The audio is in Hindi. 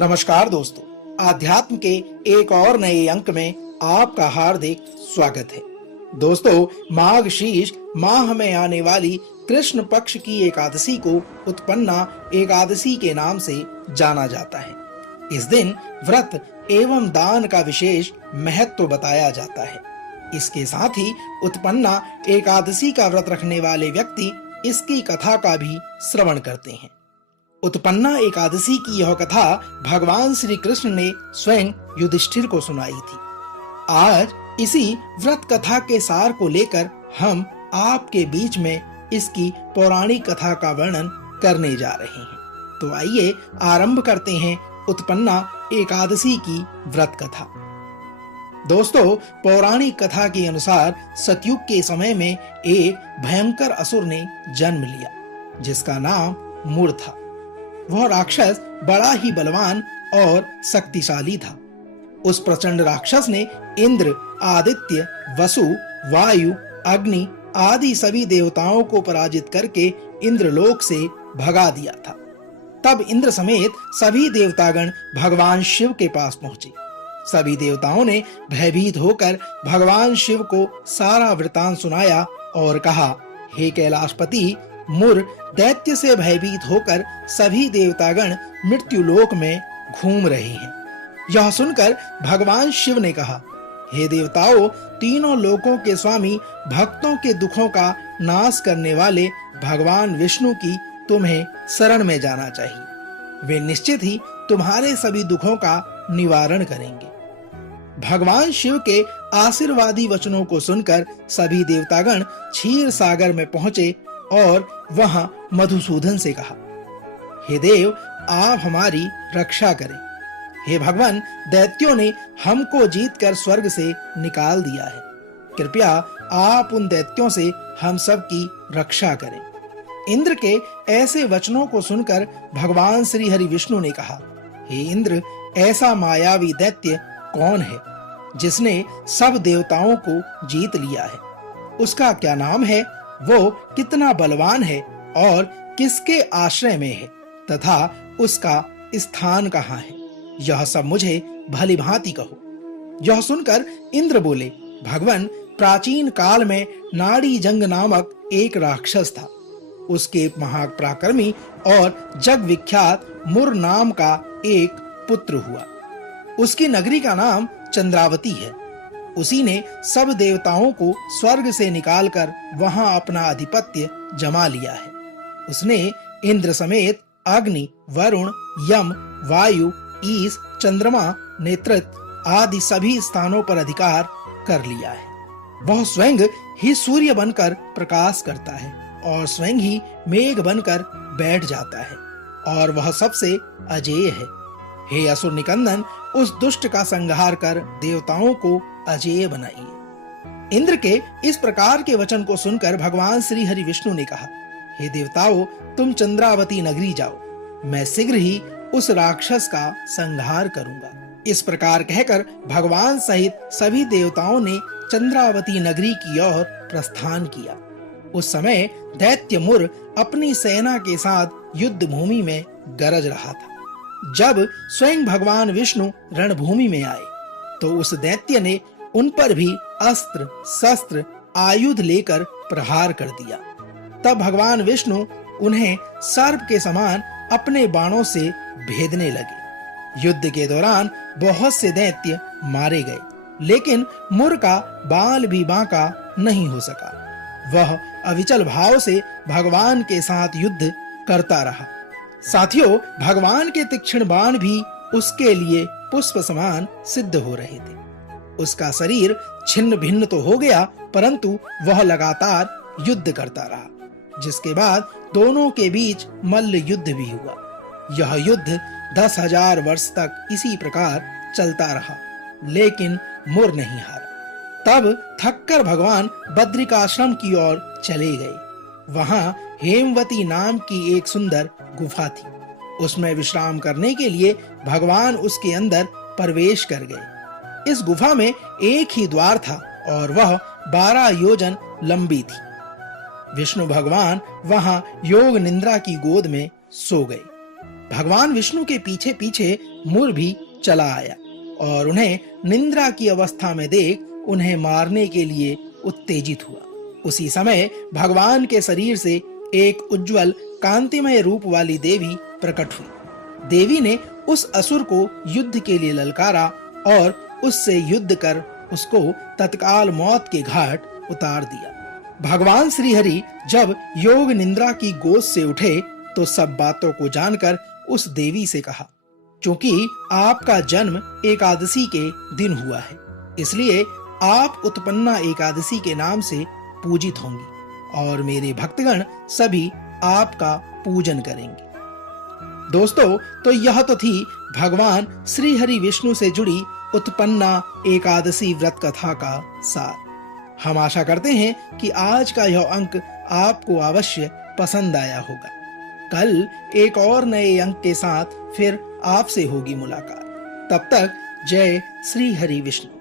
नमस्कार दोस्तों, आध्यात्म के एक और नए अंक में आपका हार्दिक स्वागत है। दोस्तों, माघ शीर्ष माह में आने वाली कृष्ण पक्ष की एकादशी को उत्पन्ना एकादशी के नाम से जाना जाता है। इस दिन व्रत एवं दान का विशेष महत्व बताया जाता है। इसके साथ ही उत्पन्ना एकादशी का व्रत रखने वाले व्यक्ति इसकी कथा का भी श्रवण करते हैं। उत्पन्ना एकादशी की यह कथा भगवान श्री कृष्ण ने स्वयं युधिष्ठिर को सुनाई थी। आज इसी व्रत कथा के सार को लेकर हम आपके बीच में इसकी पौराणिक कथा का वर्णन करने जा रहे हैं। तो आइए आरंभ करते हैं उत्पन्ना एकादशी की व्रत कथा। दोस्तों, पौराणिक कथा के अनुसार सतयुग के समय में एक भयंकर असुर ने जन्म लिया, जिसका नाम मुर था। वह राक्षस बड़ा ही बलवान और शक्तिशाली था। उस प्रचंड राक्षस ने इंद्र, आदित्य, वसु, वायु, अग्नि आदि सभी देवताओं को पराजित करके इंद्रलोक से भगा दिया था। तब इंद्र समेत सभी देवतागण भगवान शिव के पास पहुंचे। सभी देवताओं ने भयभीत होकर भगवान शिव को सारा वृतांत सुनाया और कहा, हे कैलाशपति, मुर दैत्य से भयभीत होकर सभी देवतागण मृत्युलोक में घूम रहे हैं। यह सुनकर भगवान शिव ने कहा, हे देवताओं, तीनों लोकों के स्वामी, भक्तों के दुखों का नाश करने वाले भगवान विष्णु की तुम्हें शरण में जाना चाहिए। वे निश्चित ही तुम्हारे सभी दुखों का निवारण करेंगे। भगवान शिव के आशीर्वादी वचनों को सुनकर सभी देवतागण क्षीर सागर में पहुंचे और वहां मधुसूदन से कहा, हे देव, आप हमारी रक्षा करें। हे भगवान, दैत्यों ने हमको जीतकर स्वर्ग से निकाल दिया है। कृपया आप उन दैत्यों से हम सब की रक्षा करें। इंद्र के ऐसे वचनों को सुनकर भगवान श्री हरि विष्णु ने कहा, हे इंद्र, ऐसा मायावी दैत्य कौन है जिसने सब देवताओं को जीत लिया है? उसका क्या नाम है? वो कितना बलवान है और किसके आश्रय में है तथा उसका स्थान कहाँ है? यह सब मुझे भली भांति कहो। यह सुनकर इंद्र बोले, भगवान, प्राचीन काल में नाड़ी जंग नामक एक राक्षस था। उसके महापराक्रमी और जग विख्यात मुर नाम का एक पुत्र हुआ। उसकी नगरी का नाम चंद्रावती है। उसी ने सब देवताओं को स्वर्ग से निकालकर वहां अपना आधिपत्य जमा लिया है। उसने इंद्र समेत अग्नि, वरुण, यम, वायु, ईश, चंद्रमा, नेतृत्व आदि सभी स्थानों पर अधिकार कर लिया है। वह स्वयं ही सूर्य बनकर प्रकाश करता है और स्वयं ही मेघ बनकर बैठ जाता है और वह सबसे अजेय है। हे असुर निकंदन, उस दुष्ट का संहार कर देवताओं को अजेय बनाइए। इंद्र के इस प्रकार के वचन को सुनकर भगवान श्री हरि विष्णु ने कहा, हे देवताओं, तुम चंद्रावती नगरी जाओ। मैं शीघ्र ही उस राक्षस का संहार करूंगा। इस प्रकार कहकर भगवान सहित सभी देवताओं ने चंद्रावती नगरी की ओर प्रस्थान किया। उस समय दैत्य मुर अपनी सेना के साथ युद्ध भूमि में गरज रहा था। जब स्वयं भगवान विष्णु रणभूमि में आए तो उस दैत्य ने उन पर भी अस्त्र शस्त्र आयुध लेकर प्रहार कर दिया। तब भगवान विष्णु उन्हें सर्प के समान अपने बाणों से भेदने लगे। युद्ध के दौरान बहुत से दैत्य मारे गए, लेकिन मुर का बाल भी बांका नहीं हो सका। वह अविचल भाव से भगवान के साथ युद्ध करता रहा। साथियों, भगवान के तीक्ष्ण बाण भी उसके लिए पुष्प समान सिद्ध हो रहे थे। उसका शरीर छिन्न भिन्न तो हो गया, परंतु वह लगातार युद्ध करता रहा, जिसके बाद दोनों के बीच मल्ल युद्ध भी हुआ। यह युद्ध 10,000 वर्ष तक इसी प्रकार चलता रहा, लेकिन मुर नहीं हारा। तब थककर भगवान बद्रिकाश्रम की ओर चले गए। वहां हेमवती नाम की एक सुंदर गुफा थी। उसमें विश्राम करने के लिए भगवान उसके अंदर प्रवेश कर गए। इस गुफा में एक ही द्वार था और वह 12 योजन लंबी थी। विष्णु भगवान वहां योग निद्रा की गोद में सो गए। भगवान विष्णु के पीछे पीछे मुर भी चला आया और उन्हें निंद्रा की अवस्था में देख उन्हें मारने के लिए उत्तेजित हुआ। उसी समय भगवान के शरीर से एक उज्जवल कांतिमय रूप वाली देवी प्रकट हुई। देवी ने उस असुर को युद्ध के लिए ललकारा और उससे युद्ध कर उसको तत्काल मौत के घाट उतार दिया। भगवान श्री हरि जब योग निंद्रा की गोद से उठे तो सब बातों को जानकर उस देवी से कहा, क्योंकि आपका जन्म एकादशी के दिन हुआ है, इसलिए आप उत्पन्ना एकादशी के नाम से पूजित होंगी और मेरे भक्तगण सभी आपका पूजन करेंगे। दोस्तों, तो यह तो थी भगवान श्री हरि विष्णु से जुड़ी उत्पन्ना एकादशी व्रत कथा का सार। हम आशा करते हैं कि आज का यह अंक आपको अवश्य पसंद आया होगा। कल एक और नए अंक के साथ फिर आपसे होगी मुलाकात। तब तक जय श्री हरि विष्णु।